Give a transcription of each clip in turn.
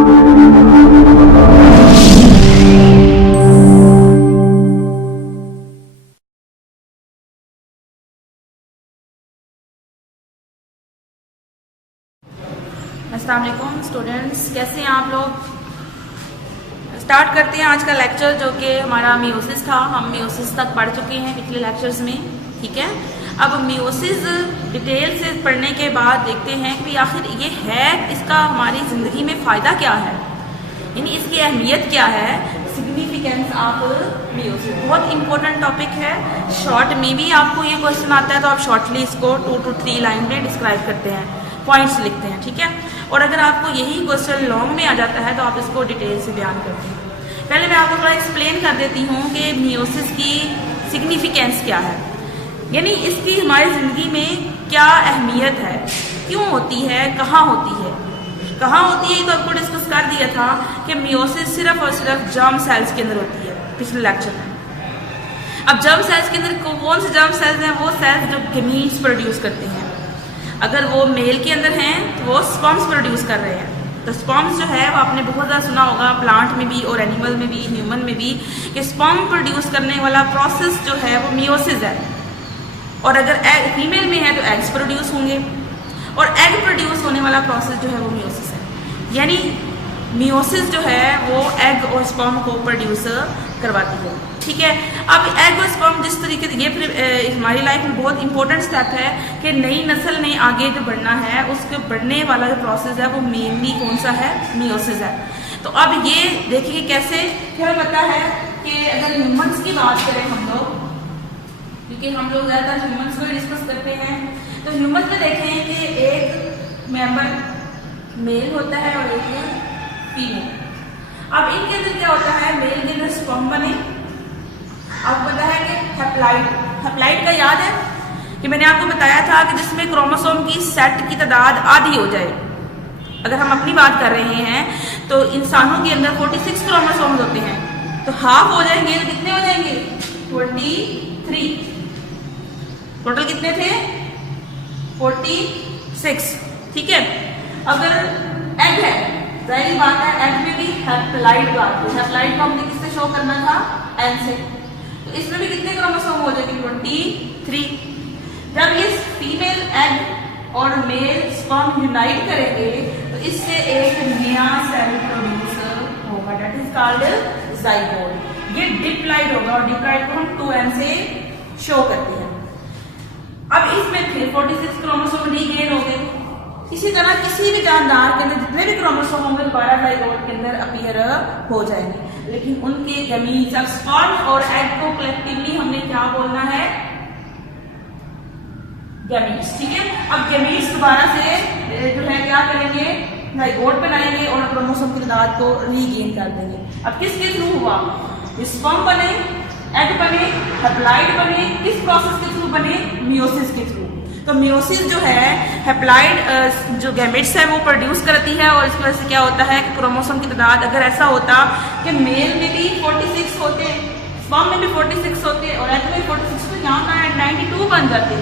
अस्सलाम वालेकुम स्टूडेंट्स, कैसे हैं आप लोग। स्टार्ट करते हैं आज का लेक्चर, जो कि हमारा मियोसिस था। हम मियोसिस तक पढ़ चुके हैं पिछले लेक्चर्स में, ठीक है। अब मियोसिस डिटेल से पढ़ने के बाद देखते हैं कि आखिर ये है, इसका हमारी ज़िंदगी में फ़ायदा क्या है, यानी इसकी अहमियत क्या है, सिग्निफिकेंस ऑफ मियोसिस। बहुत इंपॉर्टेंट टॉपिक है। शॉर्ट में भी आपको ये क्वेश्चन आता है तो आप शॉर्टली इसको 2 to 3 लाइन में डिस्क्राइब करते हैं, पॉइंट्स लिखते हैं, ठीक है। और अगर आपको यही क्वेश्चन लॉन्ग में आ जाता है तो आप इसको डिटेल से बयान करते हैं। पहले मैं आपको थोड़ा एक्सप्लेन कर देती हूँ कि मियोसिस की सिग्निफिकेंस क्या है, यानी इसकी हमारी ज़िंदगी में क्या अहमियत है, क्यों होती है, कहाँ होती है। कहाँ होती है तो आपको डिस्कस कर दिया था कि मियोसिस सिर्फ और सिर्फ जर्म सेल्स के अंदर होती है पिछले लेक्चर में। अब जर्म सेल्स के अंदर कौन से जर्म सेल्स हैं? वो सेल्स जो गमीट्स प्रोड्यूस करते हैं। अगर वो मेल के अंदर हैं तो वो स्पर्म्स प्रोड्यूस कर रहे हैं। तो स्पर्म्स जो है वो आपने बहुत ज़्यादा सुना होगा, प्लांट में भी और एनिमल में भी, ह्यूमन में भी, कि स्पर्म प्रोड्यूस करने वाला प्रोसेस जो है वो मियोसिस है। और अगर एग फीमेल में है तो एग्स प्रोड्यूस होंगे, और एग प्रोड्यूस होने वाला प्रोसेस जो है वो मियोसिस है। यानी मियोसिस जो है वो एग और स्पर्म को प्रोड्यूस करवाती है, ठीक है। अब एग और स्पर्म जिस तरीके से, ये फिर हमारी लाइफ में बहुत इंपॉर्टेंट स्टेप है कि नई नस्ल ने आगे जो बढ़ना है, उसके बढ़ने वाला जो प्रोसेस है वो मेनली कौन सा है? मियोसिस है। तो अब ये देखिए कैसे, क्या पता है कि अगर ह्यूमंस की बात करें हम लोग, क्योंकि हम लोग ज़्यादातर ह्यूमंस को डिस्कस करते हैं, तो ह्यूमंस में देखें कि एक मेंबर मेल होता है और एक फीमेल। अब इनके अंदर क्या होता है? मेल के अंदर स्पर्म बने। आपको पता है कि हेप्लाइड का याद है कि मैंने आपको बताया था कि जिसमें क्रोमोसोम की सेट की तादाद आधी हो जाए। अगर हम अपनी बात कर रहे हैं तो इंसानों के अंदर 46 क्रोमोसोम्स होते हैं, तो हाफ हो जाएंगे तो कितने हो जाएंगे? 23। टोटल कितने थे? 46, ठीक है। अगर एग है, जाहिर बात है एग में भी हेप्लाइड का, हेप्लाइड को हमने किससे शो करना था? एन से। तो इसमें भी कितने क्रोमोसोम हो जाएंगे? 23। जब इस फीमेल एग और मेल स्पर्म यूनाइट करेंगे तो इससे एक नया सेल प्रोड्यूस होगा, दैट इज कॉल्ड जाइगोट। ये डिप्लॉइड होगा और डिप्लॉइड को हम 2n से शो करते हैं। अब इसमें फिर 46 क्रोमोसोम रीगेन हो गए। इसी तरह किसी भी जानदार के अंदर जितने भी क्रोमोसोम होंगे दोबारा जाइगोट के अंदर अपीयर हो जाएंगे, लेकिन उनके गमीट्स, अब स्पर्म और एग को कलेक्टिवली हमने क्या बोलना है? गमीट्स, ठीक है। अब गमीट्स दोबारा से जो है क्या करेंगे? जाइगोट बनाएंगे और क्रोमोसोम की तादाद को रीगेन कर देंगे। अब किसके थ्रू हुआ? स्पर्म बने, एग बने, हेप्लाइड बने, किस प्रोसेस के थ्रू बने? मियोसिस के थ्रू। तो मियोसिस जो है हेप्लाइड जो गैमेट्स है वो प्रोड्यूस करती है, और इसकी वजह से क्या होता है कि क्रोमोसोम की तादाद, अगर ऐसा होता कि मेल में भी 46 होते, स्पर्म में भी 46 होते और एग में 46, तो यहाँ का 92 बन जाते।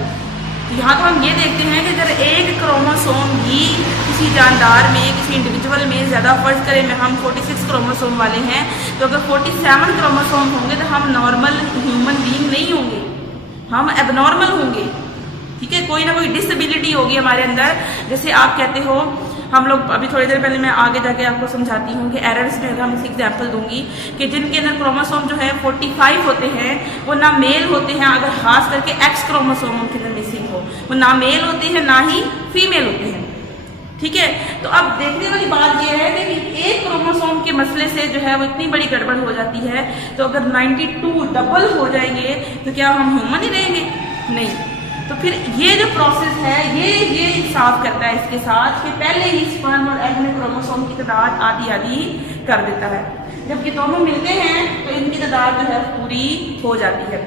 यहाँ तो हम ये देखते हैं कि अगर एक क्रोमोसोम भी किसी जानदार में, किसी इंडिविजुअल में ज़्यादा, फर्ज करें में हम 46 क्रोमोसोम वाले हैं, तो अगर 47 क्रोमोसोम होंगे तो हम नॉर्मल ह्यूमन बीइंग नहीं होंगे, हम एबनॉर्मल होंगे, ठीक है। कोई ना कोई डिसेबिलिटी होगी हमारे अंदर। जैसे आप कहते हो, हम लोग अभी थोड़ी देर पहले, मैं आगे जाके आपको समझाती हूँ कि एरर्स में अगर हम इसी एग्जाम्पल दूंगी कि जिनके अंदर क्रोमोसोम जो है 45 होते हैं वो ना मेल होते हैं, अगर खास करके एक्स क्रोमोसोम उनके अंदर मिसिंग हो, वो ना मेल होते हैं ना ही फीमेल होते हैं, ठीक है। तो अब देखने वाली बात यह है कि एक क्रोमोसोम के मसले से जो है वो इतनी बड़ी गड़बड़ हो जाती है, तो अगर 92 डबल हो जाएंगे तो क्या हम ह्यूमन ही रहेंगे? नहीं। तो फिर ये जो प्रोसेस है ये इंसाफ करता है इसके साथ कि पहले ही स्पर्म और एग में क्रोमोसोम की तादाद आधी कर देता है। जब ये दोनों मिलते हैं तो इनकी तादाद जो है पूरी हो जाती है।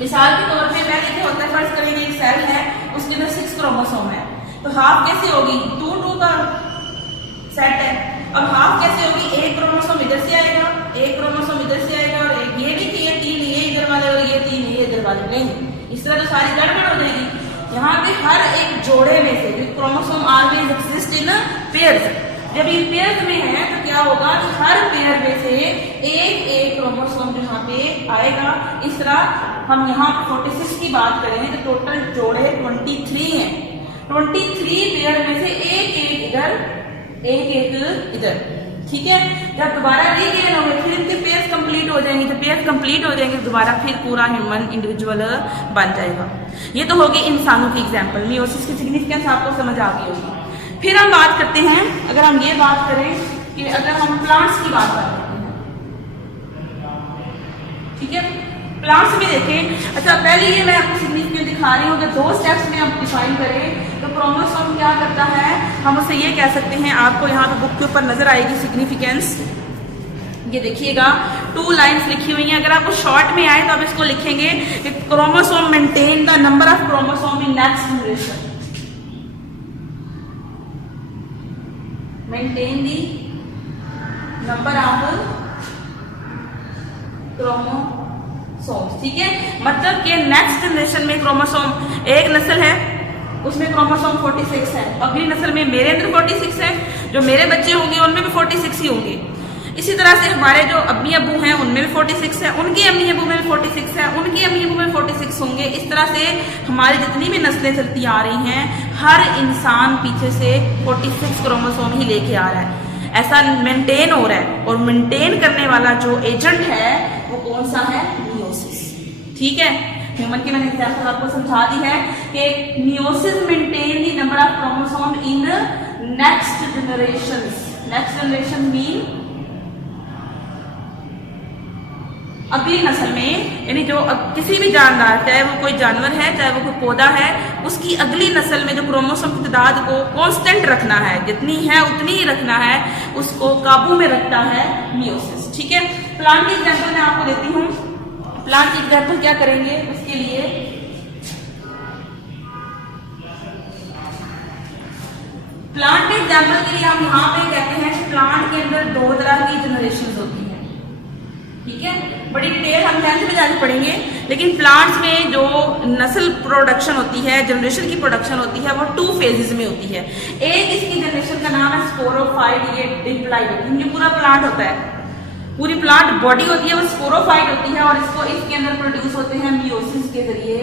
मिसाल के तौर पे पहले क्या होता है, फर्ज करेंगे एक सेल है, उसके अंदर 6 क्रोमोसोम है, तो हाफ कैसे होगी? 2 का सेट है। अब हाफ कैसे होगी? एक क्रोमोसोम इधर से आएगा, एक क्रोमोसोम इधर से आएगा, और एक ये नहीं कि ये 3 ये इधर वाले और ये 3 ये इधर वाले, नहीं, इस तरह तो सारी गड़बड़ हो जाएगी। यहाँ पे हर एक जोड़े में से, chromosome always exist in pairs, जब ये पेयर में है तो क्या होगा, हर पेयर में से एक एक क्रोमोसोम यहाँ पे आएगा। इस तरह हम यहाँ 46 की बात करें तो टोटल जोड़े 23 हैं। 23 पेयर में से एक एक इधर, एक एक इधर, ठीक है। जब दोबारा रीगेन होंगे फिर इनके पेयर कंप्लीट हो जाएंगे। जब पेयर कंप्लीट हो जाएंगे दोबारा फिर पूरा ह्यूमन इंडिविजुअल बन जाएगा। ये तो होगी इंसानों की एग्जाम्पल। मियोसिस की सिग्निफिकेंस आपको समझ आ गई होगी। फिर हम बात करते हैं, अगर हम ये बात करें कि अगर हम प्लांट्स की बात करते हैं, ठीक है, प्लांट्स में देखें। अच्छा पहले ये मैं आपको सिग्निफिकेंस दिखा रही हूँ कि 2 स्टेप्स में हम डिफाइन करें तो क्रोमोसोम क्या करता है, हम उसे ये कह सकते हैं, आपको यहाँ पे बुक के ऊपर नजर आएगी सिग्निफिकेंस। ये देखिएगा 2 लाइन्स लिखी हुई हैं। अगर आपको शॉर्ट में आए तो आप इसको लिखेंगे कि chromosome maintain the number of chromosome in next generation. Maintain the number of chromosome, ठीक है। मतलब कि नेक्स्ट जनरेशन में क्रोमोसोम, एक नस्ल है उसमें क्रोमोसोम 46 है, अगली नस्ल में मेरे अंदर 46 है, जो मेरे बच्चे होंगे उनमें भी 46 ही होंगे। इसी तरह से हमारे जो अम्मी अबू हैं उनमें भी 46 है, उनके अम्मी अबू में भी 46 है, उनके अम्मी अबू में 46 होंगे। इस तरह से हमारी जितनी भी नस्लें चलती आ रही हैं, हर इंसान पीछे से 46 क्रोमोसोम ही लेके आ रहा है। ऐसा मेंटेन हो रहा है, और मेंटेन करने वाला जो एजेंट है वो कौन सा है, मियोसिस, ठीक है। ह्यूमन की मैंने एग्जाम्पल आपको समझा दी है कि meiosis maintain the number of chromosome in next generation. Next generation mean अगली नस्ल में, यानी जो किसी भी जानदार, चाहे वो कोई जानवर है चाहे वो कोई पौधा है, उसकी अगली नस्ल में जो क्रोमोसोम की तादाद को कांस्टेंट रखना है, जितनी है उतनी ही रखना है, उसको काबू में रखता है मियोसिस, ठीक है। प्लांट की एग्जाम्पल मैं आपको देती हूँ। प्लांट की एग्जाम्पल क्या करेंगे, उसके लिए प्लांट के एग्जाम्पल के लिए हम यहाँ पे कहते हैं कि प्लांट के अंदर 2 तरह की जनरेशन होती है, ठीक है। बड़ी डिटेल हम 10th में जाके पढ़ेंगे, लेकिन प्लांट्स में जो नस्ल प्रोडक्शन होती है, जनरेशन की प्रोडक्शन होती है, वो 2 फेजेस में होती है। एक इसकी जनरेशन का नाम है स्पोरोफाइट, ये डिप्लाइड होती है। ये पूरा प्लांट होता है, पूरी प्लांट बॉडी होती है वो स्पोरोफाइट होती है, और इसको इसके अंदर प्रोड्यूस होते हैं मियोसिस के जरिए।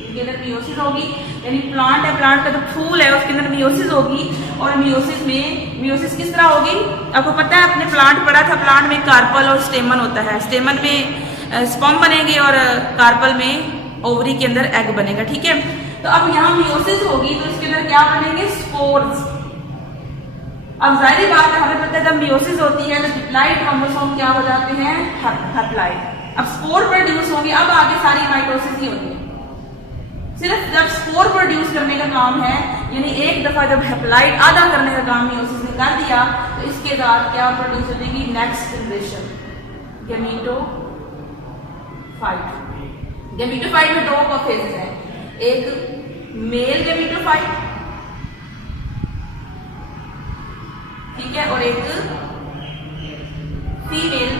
इसके अंदर मियोसिस होगी, यानी प्लांट है, प्लांट का जो फूल है उसके अंदर मियोसिस होगी। और मियोसिस में, मियोसिस किस तरह होगी, आपको पता है, आपने प्लांट पढ़ा था, प्लांट में कार्पल और स्टेमन होता है। स्टेमन में स्पर्म बनेंगे और कार्पल में ओवरी के अंदर एग बनेगा, ठीक है। तो अब यहाँ मियोसिस होगी तो इसके अंदर क्या बनेंगे, स्पोर्स। अब जाहिर बात है, हमें पता है जब मियोसिस होती है तो डिप्लाइड क्रोमोसोम क्या हो जाते हैं, हैप्लाइड। अब स्पोर प्रोड्यूस होंगे, अब आगे सारी माइटोसिस ही होती है। सिर्फ जब स्पोर प्रोड्यूस करने का काम है, यानी एक दफा जब हैप्लाइड आधा करने का काम मियोसिस ने कर दिया, तो इसके बाद क्या प्रोड्यूस हो जाएगी, नेक्स्ट जनरेशन, गैमीटोफाइट। गैमीटोफाइट में 2 फेजेस हैं, एक मेल गैमीटोफाइट, ठीक है, और एक फीमेल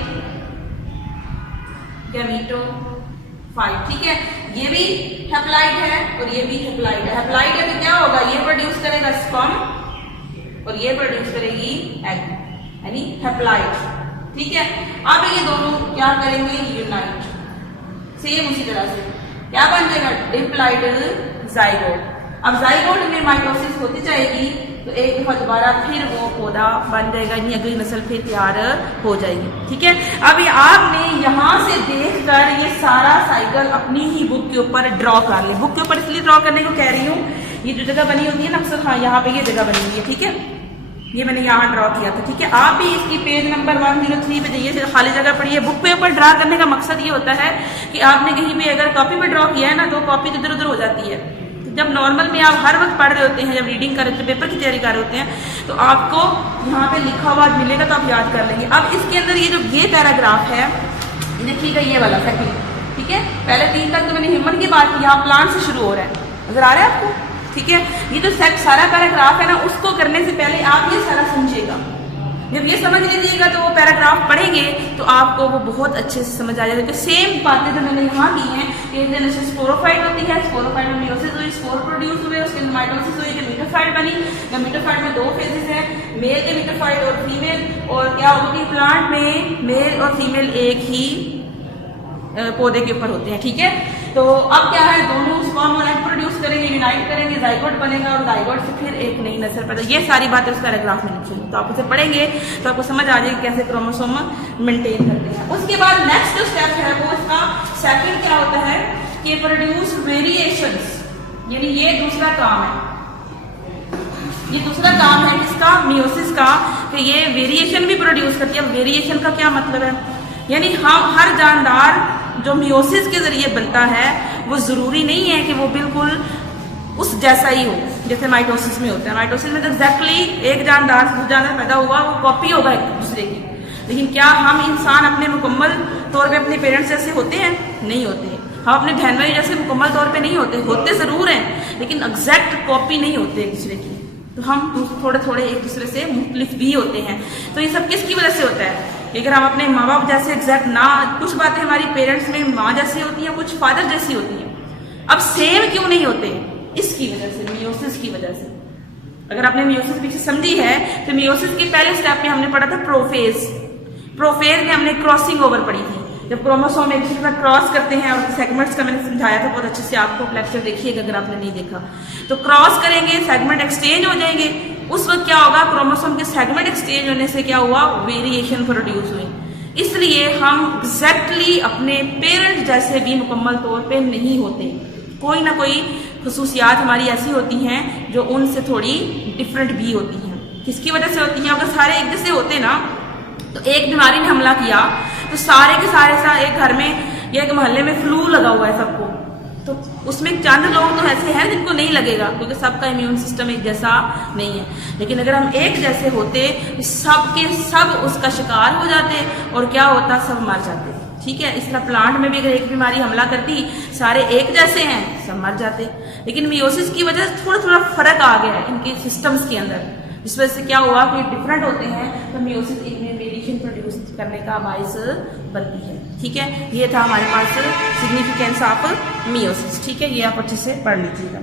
गैमीटोफाइट, ठीक है। ये भी हैप्लाइड है और ये भी हैप्लाइड है। हैप्लाइड है तो क्या होगा, ये प्रोड्यूस करेगा स्पर्म और ये प्रोड्यूस करेगी एग, यानी हैप्लाइड, ठीक है। अब ये दोनों क्या करेंगे, यूनाइट। सेम उसी तरह से क्या बन जाएगा, डिप्लाइड जाइगोट। अब जाइगोट में माइटोसिस होती जाएगी तो एक दफा दोबारा फिर वो पौधा बन जाएगा, यानी अगली नस्ल फिर तैयार हो जाएगी, ठीक है। अभी आपने यहाँ से देखकर ये सारा साइकिल अपनी ही बुक के ऊपर ड्रॉ कर ले। बुक के ऊपर इसलिए ड्रॉ करने को कह रही हूँ, ये जो जगह बनी होती है ना अक्सर, हाँ यहाँ पे ये जगह बनी हुई है, ठीक है, ये मैंने यहाँ ड्रॉ किया था, ठीक है। आप भी इसकी पेज नंबर 103 पे जाइए, खाली जगह पड़ी है। बुक पे ऊपर ड्रॉ करने का मकसद ये होता है कि आपने कहीं भी अगर कॉपी पे ड्रॉ किया है ना तो कॉपी इधर उधर हो जाती है। जब नॉर्मल में आप हर वक्त पढ़ रहे होते हैं, जब रीडिंग कर रहे होते हैं, पेपर की तैयारी कर रहे होते हैं, तो आपको यहाँ पे लिखा हुआ मिलेगा तो आप याद कर लेंगे। अब इसके अंदर ये जो ये पैराग्राफ है, देखिएगा ये वाला सेकंड, ठीक है। पहले 3 तक तो मैंने ह्यूमन की बात की, यहाँ प्लांट से शुरू हो रहा है, नजर आ रहा है आपको, ठीक है। ये जो सारा पैराग्राफ है ना, उसको करने से पहले आप ये सारा समझिएगा। जब ये समझ लीजिएगा तो वो पैराग्राफ पढ़ेंगे तो आपको वो बहुत अच्छे से समझ आ जाएगा। तो सेम बातें जो मैंने यहाँ की हैं कि जनरेशन स्पोरोफाइट होती है, स्पोरोफाइट में मियोसिस हुई, स्पोर प्रोड्यूस हुए, उसके अंदर माइटोसिस हुई, गेमेटोफाइट बनी। गेमेटोफाइट में 2 फेजेस हैं, मेल गेमेटोफाइट और फीमेल, और क्या होगा कि प्लांट में मेल और फीमेल एक ही पौधे के ऊपर होते हैं, ठीक है। तो अब क्या है, दोनों स्पर्म और एग प्रोड्यूस करेंगे, यूनाइट करेंगे, जाइगोट बनेगा और जाइगोट से फिर एक नई नस्ल पैदा। ये सारी बातें उस पैराग्राफ में लिखी है, तो आप उसे पढ़ेंगे तो आपको समझ आ जाएगी कैसे क्रोमोसोम मेंटेन करते हैं। उसके बाद नेक्स्ट जो स्टेप है वो इसका सेकंड क्या होता है कि प्रोड्यूस वेरिएशंस, यानी ये दूसरा काम है, ये दूसरा काम है इसका मियोसिस का, कि ये वेरिएशन भी प्रोड्यूस करती है। वेरिएशन का क्या मतलब है, यानी हम हर जानदार जो मियोसिस के जरिए बनता है वो जरूरी नहीं है कि वो बिल्कुल उस जैसा ही हो जैसे माइटोसिस में होता है। माइटोसिस में तो एग्जैक्टली एक जानदार से जानदार पैदा हुआ वो कॉपी होगा एक दूसरे की, लेकिन क्या हम इंसान अपने मुकम्मल तौर पे अपने पेरेंट्स जैसे होते हैं? नहीं होते। हम अपने बहन भाई जैसे मुकम्मल तौर पे नहीं होते, होते जरूर हैं लेकिन एग्जैक्ट कॉपी नहीं होते एक दूसरे की। तो हम थोड़े थोड़े एक दूसरे से मुख्तलिफ भी होते हैं। तो ये सब किसकी वजह से होता है? अगर हम अपने माँ बाप जैसे एग्जैक्ट ना, कुछ बातें हमारी पेरेंट्स में माँ जैसी होती हैं, कुछ फादर जैसी होती हैं। अब सेम क्यों नहीं होते? इसकी वजह से, मियोसिस की वजह से। अगर आपने मियोसिस पीछे समझी है तो मियोसिस के पहले स्टेप में हमने पढ़ा था प्रोफेज। प्रोफेज में हमने क्रॉसिंग ओवर पढ़ी थी, जब क्रोमोसोम एक दूसरे के साथ क्रॉस करते हैं, और सेगमेंट्स का मैंने समझाया था बहुत अच्छे से, आपको लेक्चर देखिएगा अगर आपने नहीं देखा तो। क्रॉस करेंगे, सेगमेंट एक्सचेंज हो जाएंगे, उस वक्त क्या होगा, क्रोमोसोम के सेगमेंट एक्सचेंज होने से क्या हुआ, वेरिएशन प्रोड्यूस हुई। इसलिए हम एग्जैक्टली अपने पेरेंट्स जैसे भी मुकम्मल तौर पे नहीं होते, कोई ना कोई खसूसियात हमारी ऐसी होती हैं जो उनसे थोड़ी डिफरेंट भी होती हैं। किसकी वजह से होती हैं? अगर सारे एक जैसे होते ना, तो एक बीमारी ने हमला किया तो सारे के सारे एक घर में या एक मोहल्ले में फ्लू लगा हुआ है सबको, तो उसमें चंद लोग तो ऐसे हैं जिनको नहीं लगेगा, क्योंकि सबका इम्यून सिस्टम एक जैसा नहीं है। लेकिन अगर हम एक जैसे होते तो सब के सब उसका शिकार हो जाते, और क्या होता, सब मर जाते, ठीक है। इस तरह प्लांट में भी अगर एक बीमारी हमला करती, सारे एक जैसे हैं, सब मर जाते। लेकिन मियोसिस की वजह से थोड़ा थोड़ा फर्क आ गया है इनके सिस्टम्स के अंदर, इस वजह से क्या हुआ कि डिफरेंट होते हैं, तो मियोसिस इनमें वेरिएशन प्रोड्यूस करने का बायस बनती है, ठीक है। ये था हमारे पास सिग्निफिकेंस ऑफ मियोसिस, ठीक है, ये आप अच्छे से पढ़ लीजिएगा।